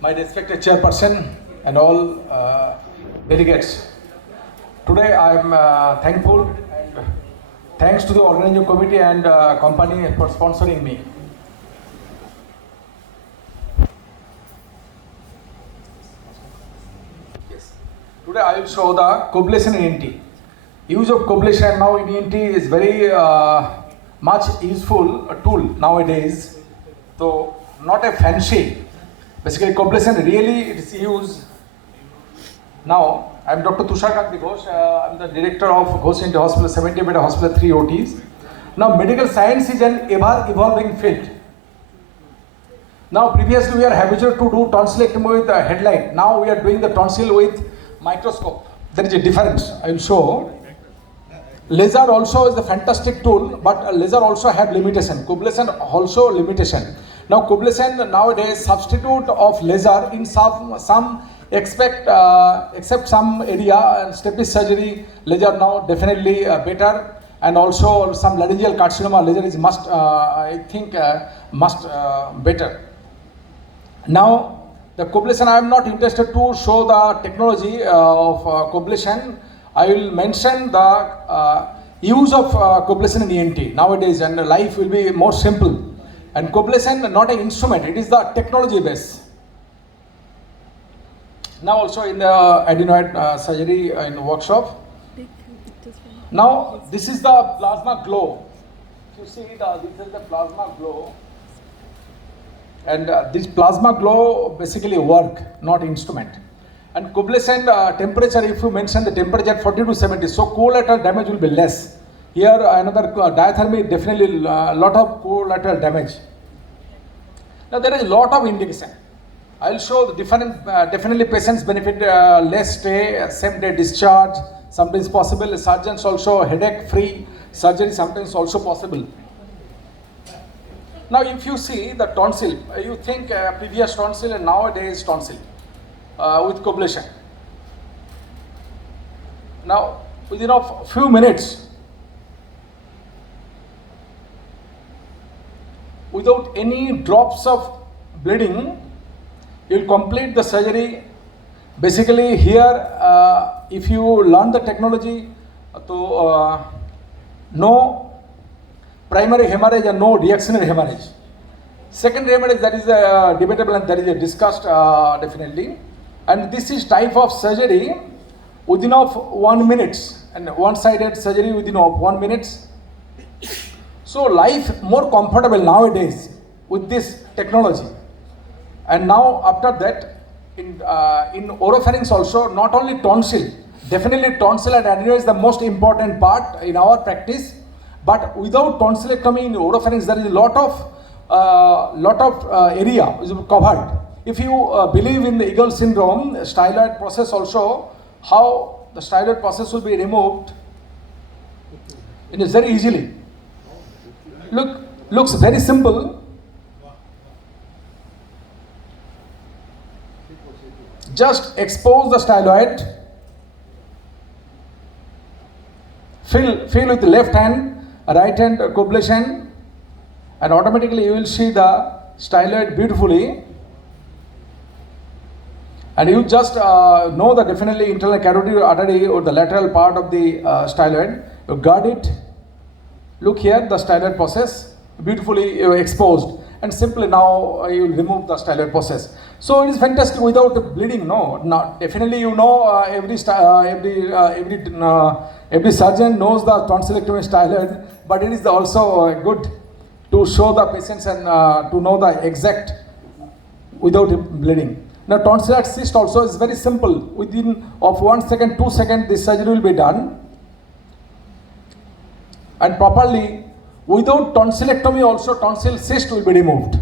my respected chairperson and all delegates. Today I am thankful and thanks to the organizing committee and company for sponsoring me. Yes. Today I will show the coblation in ENT. Use of coblation now in ENT is very much useful tool nowadays. So not a fancy. Basically, coblation really it is used. Now, I am Dr. Tushar Ghosh. I am the director of Ghosh India Hospital, 70-bed hospital, 3 OTs. Now, medical science is an ever-evolving field. Now, previously we are habitual to do tonsillectomy with a headlight. Now we are doing the tonsil with microscope. There is a difference. I will show. Laser also is a fantastic tool, but laser also have limitation. Coblation also limitation. Now coblation nowadays substitute of laser in some except some area and stapes surgery laser now definitely better, and also some laryngeal carcinoma laser is must better. Now the coblation I am not interested to show the technology of coblation. I will mention the use of coblation in ENT nowadays, and life will be more simple. And coblation not an instrument, it is the technology base. Now also in the adenoid surgery in workshop. Now this is the plasma glow. You see this is the plasma glow. And this plasma glow basically work, not instrument. And coblation temperature, if you mention the temperature 40 to 70, so collateral damage will be less. Here another diathermy, definitely lot of collateral damage. Now there is a lot of indication. I will show the different, definitely patients benefit less stay, same day discharge, sometimes possible. Surgeons also headache free surgery sometimes also possible. Now if you see the tonsil, you think previous tonsil and nowadays tonsil. With coblation. Now, within a few minutes, without any drops of bleeding, you will complete the surgery. Basically, here, if you learn the technology, no primary hemorrhage and no reactionary hemorrhage. Secondary hemorrhage, that is debatable and that is discussed definitely. And this is type of surgery within of 1 minute, and one-sided surgery within of 1 minute. So life more comfortable nowadays with this technology. And now after that, in oropharynx also, not only tonsil, definitely tonsil and adenoid is the most important part in our practice. But without tonsillectomy in oropharynx, there is a lot of area is covered. If you believe in the Eagle syndrome, styloid process also, how the styloid process will be removed, it is very easily. Looks very simple. Just expose the styloid, fill with the left hand, right hand coblation, and automatically you will see the styloid beautifully. And you just know that definitely internal carotid artery or the lateral part of the styloid. You guard it. Look here, the styloid process beautifully exposed, and simply now you will remove the styloid process. So it is fantastic without bleeding. No, not definitely you know every surgeon knows the tonsillectomy styloid, but it is also good to show the patients and to know the exact without bleeding. Now tonsillar cyst also is very simple. Within of 1 second, 2 seconds, this surgery will be done. And properly, without tonsillectomy also tonsil cyst will be removed.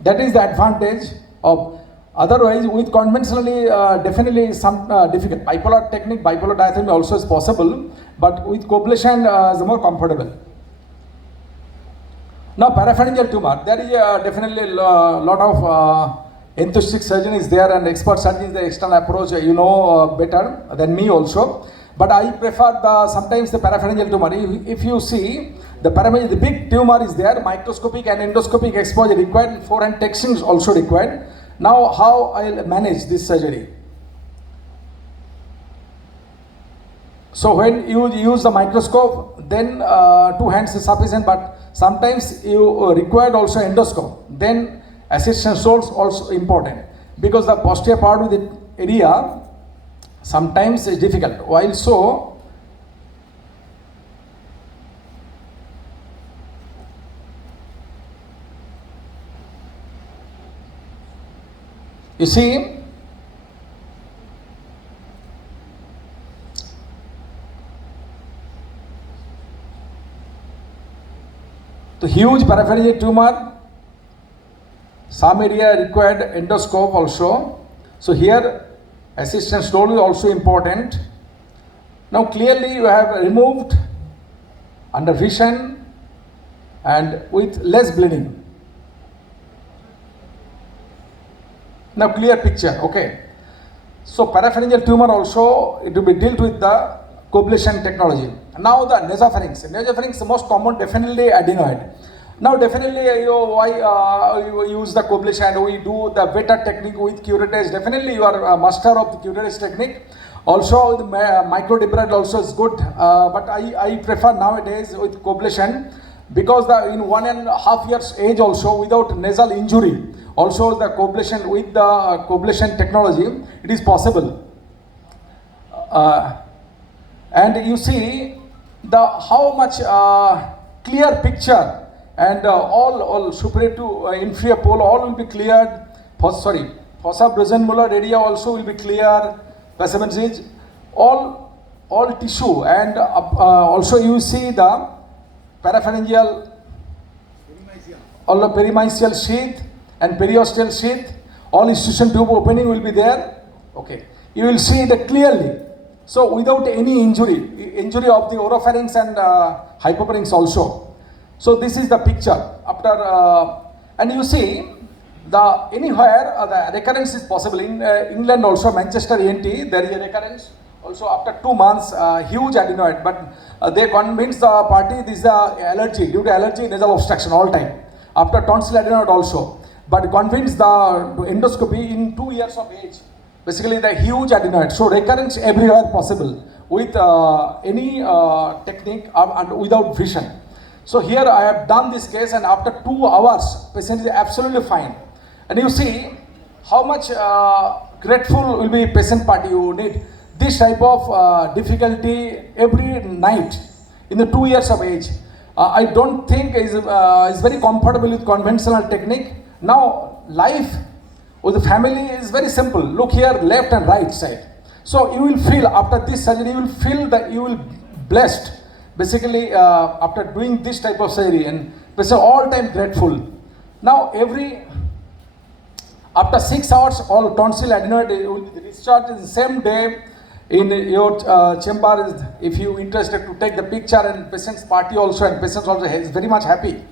That is the advantage of. Otherwise, with conventionally, definitely some difficult. Bipolar technique, bipolar diathermy also is possible, but with coblation is more comfortable. Now parapharyngeal tumor, there is definitely a lot of enthusiastic surgeon is there and expert surgeon is the external approach, you know better than me also. But I prefer sometimes the parapharyngeal tumor. If you see the big tumor is there, microscopic and endoscopic exposure required, forehand texting is also required. Now how I'll manage this surgery? So when you use the microscope, then 2 hands is sufficient, but sometimes you required also endoscope. Then assistant soles also important, because the posterior part of the area sometimes is difficult. While so, you see, the huge peripheral tumor, some area required endoscope also. So here assistant sole is also important. Now clearly you have removed under vision and with less bleeding. Now clear picture, okay. So parapharyngeal tumor also, it will be dealt with the coblation technology. Now the nasopharynx. Nasopharynx the most common, definitely adenoid. Now definitely you use the coblation, we do the better technique with curettage. Definitely you are a master of the curettage technique. Also the microdebridement also is good, but I prefer nowadays with coblation, because in 1.5 years age also without nasal injury, also the coblation with the coblation technology, it is possible. And you see the how much clear picture, and all superior to inferior pole all will be cleared. Fossa brachiamular area also will be clear. Specimens all tissue, and also you see the parapharyngeal, all the perimysial sheath and periosteal sheath, all institution tube opening will be there. Okay, you will see that clearly. So without any injury of the oropharynx and hypopharynx also. So this is the picture after, and you see the anywhere the recurrence is possible. In England also, Manchester ENT, there is a recurrence also after 2 months, huge adenoid, but they convince the party this is allergy, due to allergy, nasal obstruction all time. After tonsil adenoid also, but convince the endoscopy in 2 years of age. Basically the huge adenoid. So recurrence everywhere possible with any technique and without vision. So here I have done this case, and after 2 hours, patient is absolutely fine. And you see how much grateful will be patient party. You need this type of difficulty every night in the 2 years of age. I don't think is very comfortable with conventional technique. Now life with the family is very simple. Look here, left and right side. So you will feel after this surgery, you will feel that you will blessed. Basically, after doing this type of surgery, and patient all time grateful. Now after 6 hours, all tonsil adenoid will be discharged in the same day in your chamber. If you interested to take the picture, and patient's party also, and patients also is very much happy.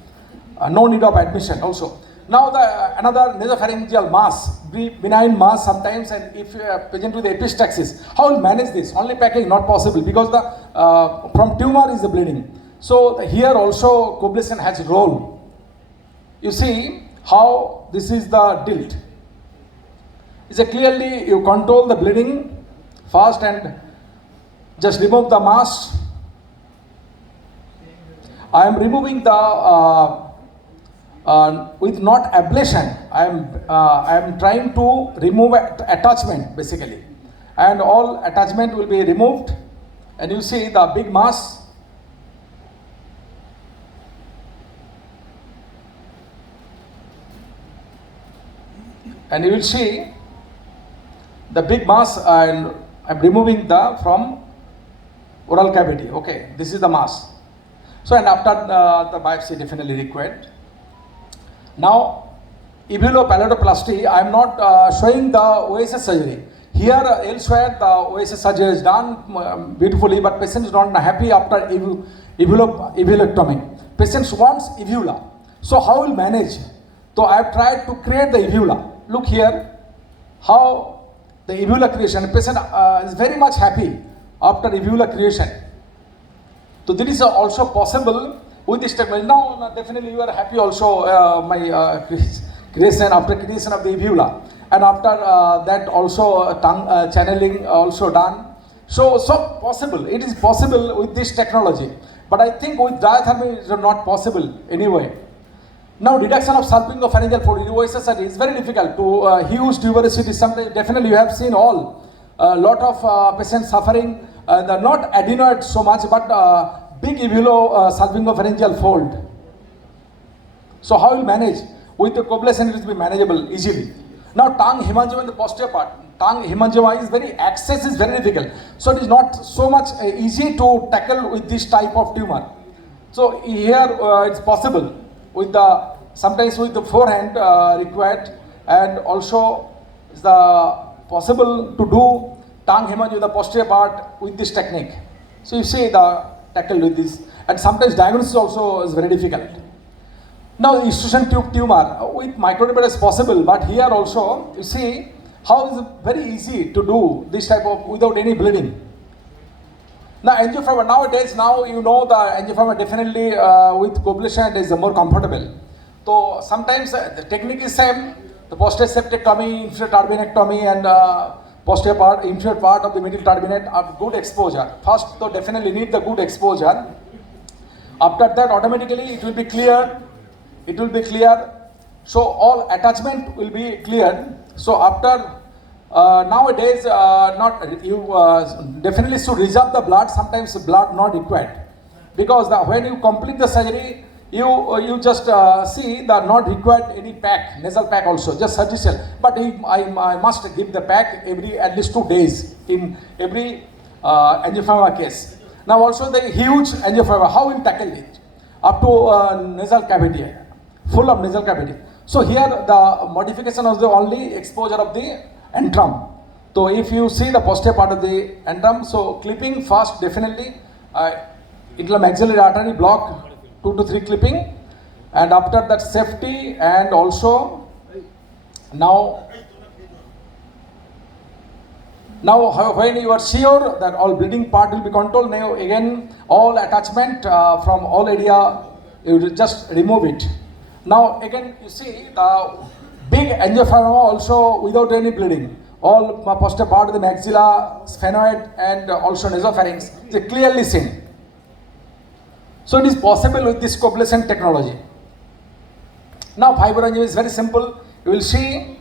No need of admission also. Now another nasopharyngeal mass, benign mass sometimes, and if patient with epistaxis, how will manage this? Only packing not possible, because the from tumor is the bleeding. So here also coblation has a role. You see how this is the tilt. It's a clearly you control the bleeding fast and just remove the mass. I am removing the with not ablation. I am trying to remove attachment basically, and all attachment will be removed, and you see the big mass. And you will see the big mass, and I'm removing from oral cavity. Okay, this is the mass. So, and after the biopsy definitely required. Now, evulopalatoplasty, I am not showing the OSS surgery. Here, elsewhere, the OSS surgery is done beautifully, but patients are not happy after evulectomy. Patients wants evula. So, how will manage? So, I have tried to create the evula. Look here, how the evula creation. Patient is very much happy after evula creation. So, this is also possible with this technology. Now, definitely you are happy also, my after creation of the uvula, and after that also tongue channeling also done. So possible, it is possible with this technology, but I think with diathermy it is not possible anyway. Now reduction of salpingopharyngeal fluid is very difficult to huge tuberosity. Sometimes definitely you have seen all lot of patients suffering. They're not adenoid so much, but big uvulo salpingopharyngeal fold. So how will manage? With the coblation it will be manageable easily. Now tongue hemangioma in the posterior part. Tongue hemangioma is access is very difficult. So it is not so much easy to tackle with this type of tumor. So here it's possible with sometimes with the forehand required, and also is the possible to do tongue hemangioma in the posterior part with this technique. So you see the tackle with this, and sometimes diagnosis also is very difficult. Now the institution tube tumor with microdebrider is possible, but here also you see how is it very easy to do this type of without any bleeding. Now angiopharma nowadays, now you know the angiopharma definitely with coblation is more comfortable. So sometimes the technique is same. The posterior septectomy, inferior turbinectomy, and posterior part, inferior part of the middle turbinate are good exposure. First, though definitely need the good exposure. After that, automatically it will be cleared. It will be clear, so all attachment will be cleared. So after nowadays, not you definitely should reserve the blood. Sometimes blood not required, because when you complete the surgery, you just see the not required any pack, nasal pack also, just surgical. But I must give the pack every at least 2 days in every angiopharma case. Now also the huge angiopharma, how we tackle it up to nasal cavity, full of nasal cavity. So here the modification of the only exposure of the antrum. So if you see the posterior part of the antrum, so clipping first definitely intramaxillary artery block 2 to 3 clipping, and after that safety, and also now when you are sure that all bleeding part will be controlled, now again all attachment from all area you will just remove it. Now again you see the big angiopharma also without any bleeding. All posterior part of the maxilla, sphenoid, and also nasopharynx is clearly seen. So it is possible with this coblation technology. Now fibroangioplasty is very simple. You will see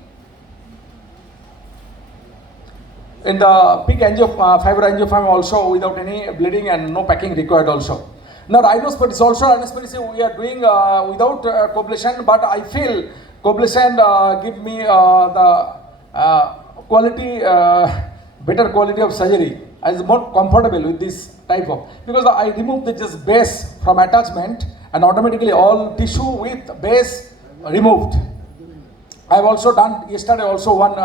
in the big fibroangiopharma also without any bleeding and no packing required also. Now rhinospermia also we are doing without coblation, but I feel coblation give me the quality, better quality of surgery. I is more comfortable with this type of, because I remove the just base from attachment and automatically all tissue with base removed. I have also done yesterday also one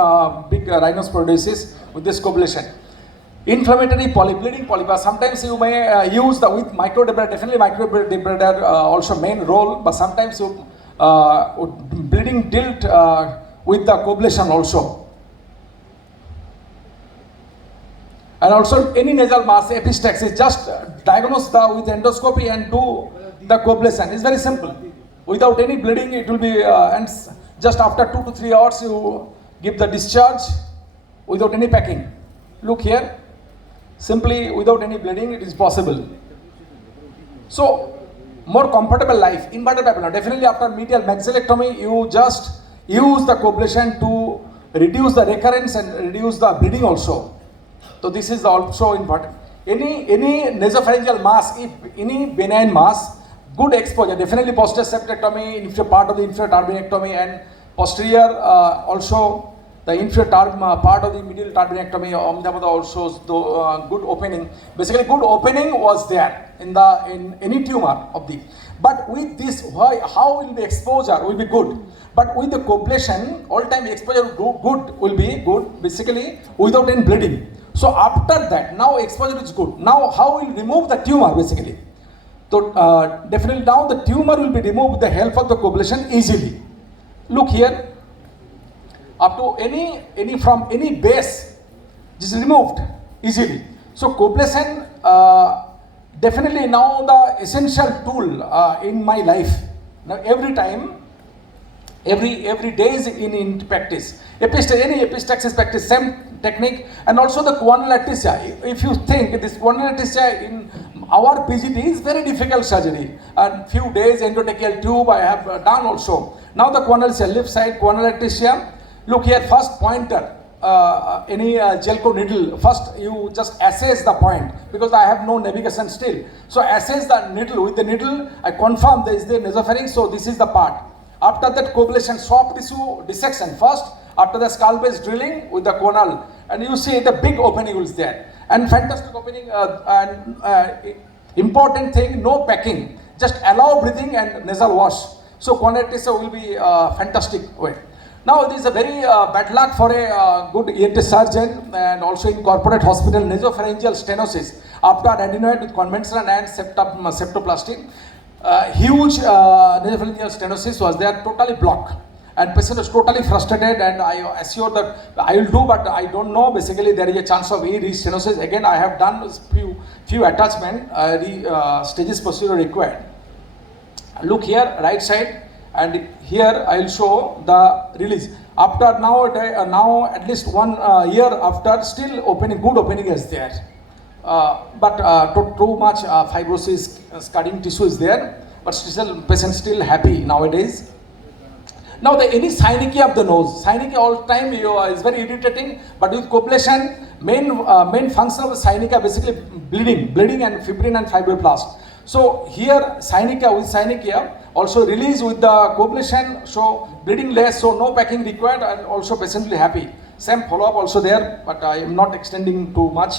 big rhinospermiosis with this coblation. Inflammatory bleeding polyp. Sometimes you may use the with microdebrider. Definitely microdebrider also main role, but sometimes you bleeding tilt with the coblation also. And also any nasal mass epistaxis, just diagnose with endoscopy and do the coblation. It's very simple. Without any bleeding, it will be and just after 2 to 3 hours you give the discharge without any packing. Look here. Simply without any bleeding, it is possible. So, more comfortable life. Inverted papilla. Definitely after medial maxillectomy, you just use the coblation to reduce the recurrence and reduce the bleeding also. So this is also important. Any nasopharyngeal mass, if any benign mass, good exposure. Definitely posterior septectomy, inferior part of the inferior turbinectomy, and posterior also the inferior part of the medial turbinectomy, also good opening. Basically, good opening was there in any tumor of the. But with this, how will the exposure will be good? But with the coblation, all time exposure will be good. Basically, without any bleeding. So after that, now exposure is good. Now how will remove the tumor basically? So definitely now the tumor will be removed with the help of the coblation easily. Look here. Up to any base is removed easily. So coblation definitely now the essential tool in my life. Now every time every day is in practice. Any epistaxis practice, same technique. And also the coronal. If you think this coronal in our PGT is very difficult surgery. And few days endotracheal tube I have done also. Now the coronal left side coronal. Look here, first pointer. Any gelco needle, first you just assess the point because I have no navigation still. So assess the needle. With the needle, I confirm there is the nasopharynx, so this is the part. After that, coblation, soft tissue dissection first. After the skull base drilling with the coronal, and you see the big opening is there. And fantastic opening. Important thing, no packing. Just allow breathing and nasal wash. So coronal will be fantastic way. Now, this is a very bad luck for a good ENT surgeon and also in corporate hospital, nasopharyngeal stenosis after adenoid with conventional and septoplasty. Huge nasopharyngeal stenosis was there, totally blocked. And patient was totally frustrated, and I assure that I will do, but I don't know. Basically, there is a chance of stenosis. Again, I have done few attachment, stages procedure required. Look here, right side. And here I will show the release. After now at least 1 year after, still opening, good opening is there. But too much fibrosis, scarring tissue is there. But still, patient still happy nowadays. Now any synecdoche of the nose. Synecdoche all time is very irritating. But with coblation, main function of the synecdoche basically bleeding and fibrin and fibroblast. So here synecdoche with synecdoche also release with the coblation, so bleeding less, so no packing required, and also patient will happy. Same follow-up also there, but I am not extending too much.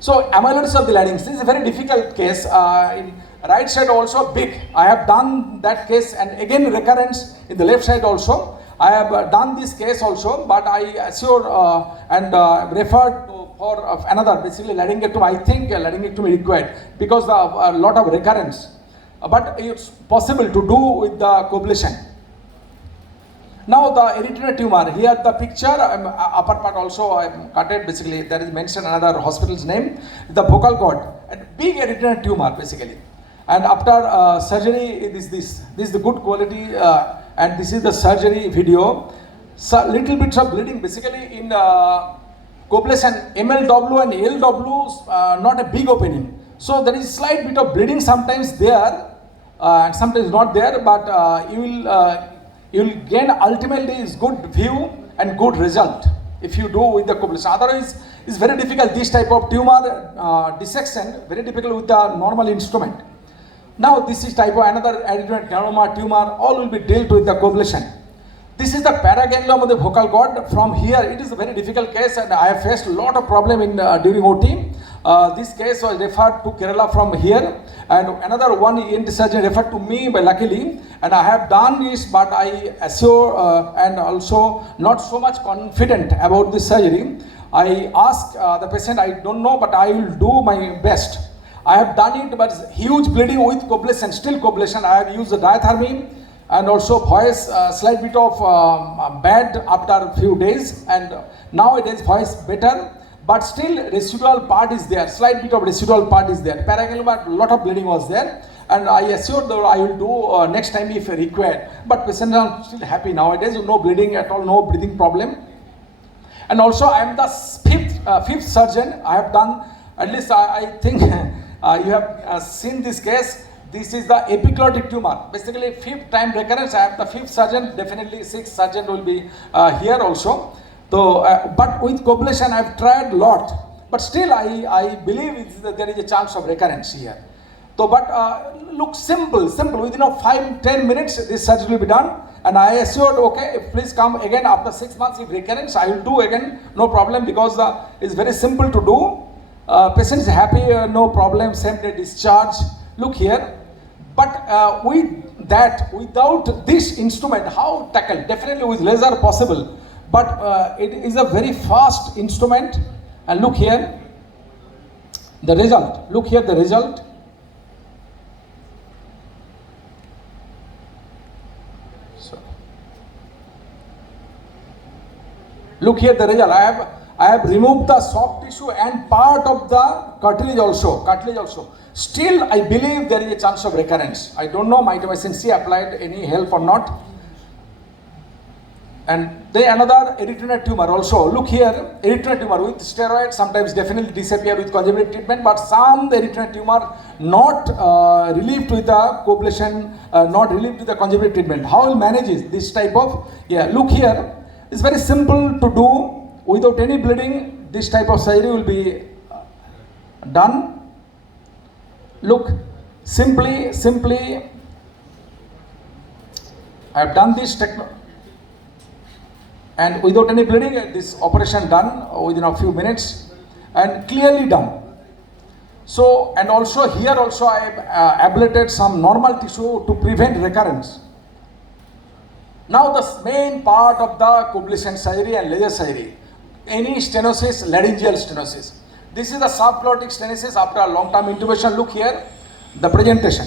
So amyloidosis of the larynx, this is a very difficult case. In right side also big. I have done that case, and again recurrence in the left side also. I have done this case also, but I assure and referred for another, basically laryngectomy. I think laryngectomy required because a lot of recurrence. But it's possible to do with the coblation. Now the erythema tumor, here the picture, upper part also I am cutted, basically there is mentioned another hospital's name, the vocal cord, and big erythema tumor basically. And after surgery, this is the good quality, and this is the surgery video. So little bits of bleeding basically in coblation, MLW and LW, not a big opening. So there is slight bit of bleeding sometimes there, and sometimes not there, but you will gain ultimately is good view and good result if you do with the coblation. Otherwise, it's very difficult. This type of tumor dissection very difficult with the normal instrument. Now this is type of another adenoma tumor. All will be dealt with the coblation. This is the paragangliom of the vocal cord. From here, it is a very difficult case, and I have faced a lot of problem in during OT. This case was referred to Kerala from here, and another one ENT surgeon referred to me, but luckily, and I have done this, but I assure and also not so much confident about this surgery. I ask the patient, I don't know, but I will do my best. I have done it, but huge bleeding with coblation, still coblation. I have used the diathermy and also voice, slight bit of bad after a few days, and nowadays voice better. But still residual part is there, slight bit of residual part is there. Paraganglioma, lot of bleeding was there, and I assured that I will do next time if required. But patients are still happy nowadays, no bleeding at all, no breathing problem. And also I am the fifth surgeon. I have done, at least I think you have seen this case. This is the epiglotic tumor. Basically 5th time recurrence. I am the 5th surgeon, definitely 6th surgeon will be here also. So, but with coblation I have tried a lot, but still I believe there is a chance of recurrence here. So, but look simple, within 5-10 minutes this surgery will be done, and I assured, okay, please come again after 6 months if recurrence, I will do again, no problem, because it's very simple to do. Patient is happy, no problem, same day discharge. Look here, but without this instrument, how tackle? Definitely with laser possible. But it is a very fast instrument, and look here, the result. Look here, the result. So, look here, the result. I have removed the soft tissue and part of the cartilage also. Still, I believe there is a chance of recurrence. I don't know mitomycin C applied any help or not. And then another erythroid tumor also. Look here, erythroid tumor with steroids sometimes definitely disappear with conservative treatment, but some erythroid tumor not relieved with the coblation, not relieved with the conservative treatment. How will manage this type of? Yeah, look here. It's very simple to do without any bleeding. This type of surgery will be done. Look, simply, I have done this and without any bleeding, this operation done within a few minutes and clearly done. So, and also here also I have ablated some normal tissue to prevent recurrence. Now the main part of the coblation surgery and laser surgery, any stenosis, laryngeal stenosis. This is the subglottic stenosis after a long-term intubation. Look here, the presentation.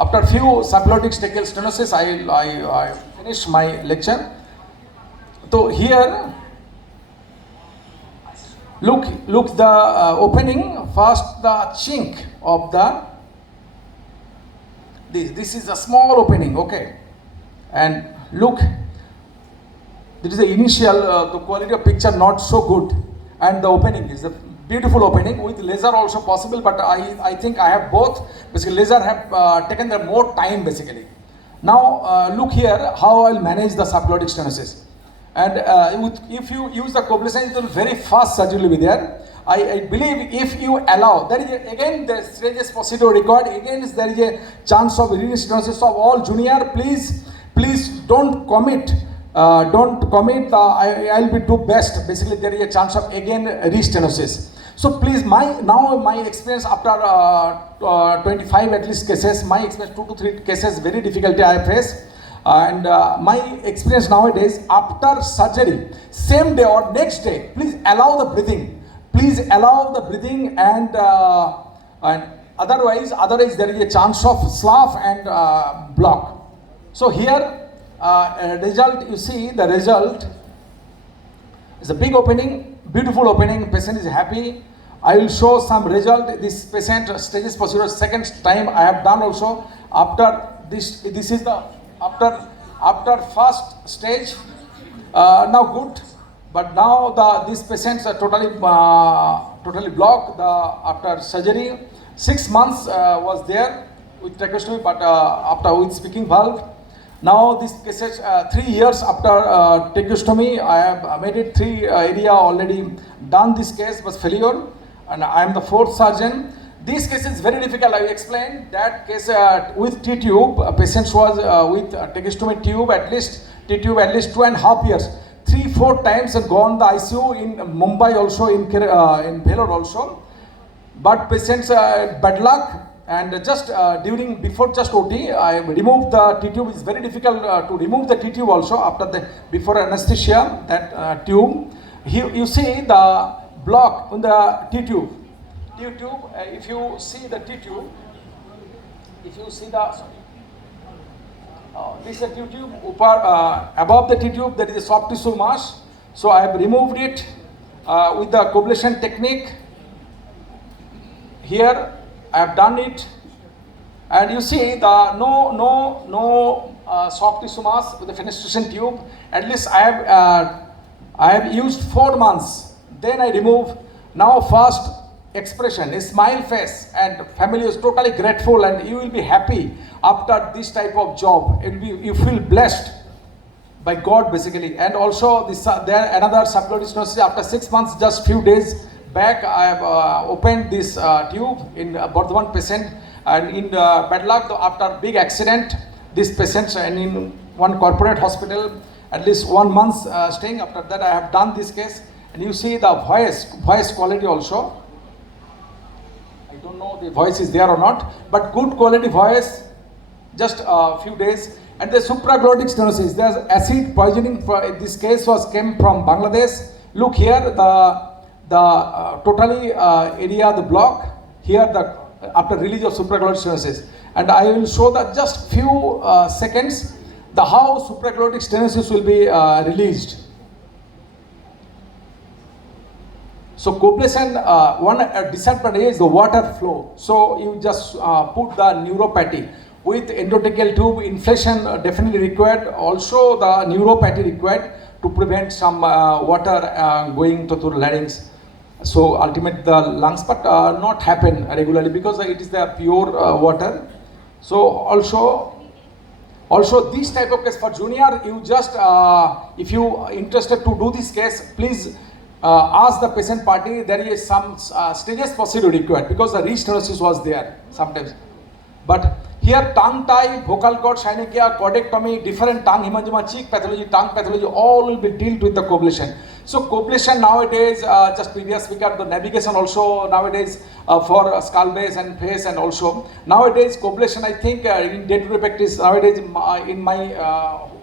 After few subglottic stenosis, I finish my lecture. So here, look the opening. First, the chink of the. This is a small opening, okay, and look. This is the initial. The quality of picture not so good, and the opening is a beautiful opening with laser also possible, but I think I have both. Basically, laser have taken the more time basically. Now look here how I'll manage the subglottic stenosis, and if you use the coblation, it will very fast surgery will be there. I believe if you allow, there is again the stages procedure required. Again, there is a chance of restenosis of all junior. Please don't commit. I'll be do best. Basically, there is a chance of again restenosis. So please, my experience after 25 at least cases, my experience 2 to 3 cases very difficulty I face, and my experience nowadays after surgery, same day or next day, please allow the breathing. Please allow the breathing, and otherwise there is a chance of slough and block. So here result, you see the result is a big opening, beautiful opening. Patient is happy. I will show some result. This patient stages procedure second time I have done also. After this is the after first stage. Now good. But now this patients are totally blocked. After surgery, 6 months was there with tracheostomy, but after with speaking valve. Now this cases 3 years after tracheostomy, I have made it 3 area already done. This case was failure, and I am the 4th surgeon. This case is very difficult. I explained that case with T-tube. Patients was with tracheostomy tube at least 2.5 years. 3-4 times and gone the ICU in Mumbai also, in Vellore also. But patients bad luck, and just before OT, I removed the T-tube. It's very difficult to remove the T-tube also after before anesthesia, that tube. Here you see the block on the T-tube. If you see the T-tube, this is a T-tube. Above the T-tube there is a soft tissue mass. So I have removed it with the coblation technique. Here I have done it, and you see the no soft tissue mass with the fenestration tube. At least I have used 4 months. Then I remove. Now first expression, a smile face, and family is totally grateful, and you will be happy after this type of job. You feel blessed by God basically. And also there another subglottic stenosis after 6 months. Just few days back I have opened this tube in Bardhaman patient, and in bad luck after big accident, this patient and in one corporate hospital at least 1 month staying. After that I have done this case, and you see the voice quality also. I don't know the voice is there or not, but good quality voice, just a few days. And the supraglottic stenosis, there's acid poisoning. This case came from Bangladesh. Look here, the totally area, the block here, after release of supraglottic stenosis. And I will show that just few seconds, how supraglottic stenosis will be released. So coblation, one disadvantage is the water flow. So you just put the neuropathy. with endotracheal tube, inflation definitely required. Also the neuropathy required to prevent some water going to the larynx. So ultimately the lungs, but not happen regularly because it is the pure water. So also this type of case for junior, you just if you interested to do this case, please ask the patient party. There is some stages procedure required because the restenosis was there sometimes. But here tongue tie, vocal cord synechia, cordectomy, different tongue hemangioma, cheek pathology, tongue pathology, all will be dealt with the coblation. So coblation nowadays, just previous speaker, the navigation also nowadays for skull base and face, and also nowadays coblation, I think in day-to-day practice nowadays in my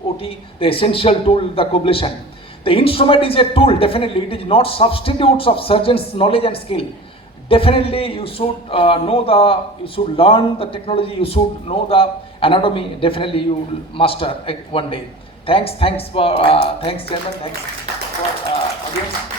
OT, the essential tool, the coblation. The instrument is a tool, definitely. It is not substitutes of surgeon's knowledge and skill. Definitely you should you should learn the technology, you should know the anatomy. Definitely you will master it one day. Thanks for, thanks Chairman, thanks for audience.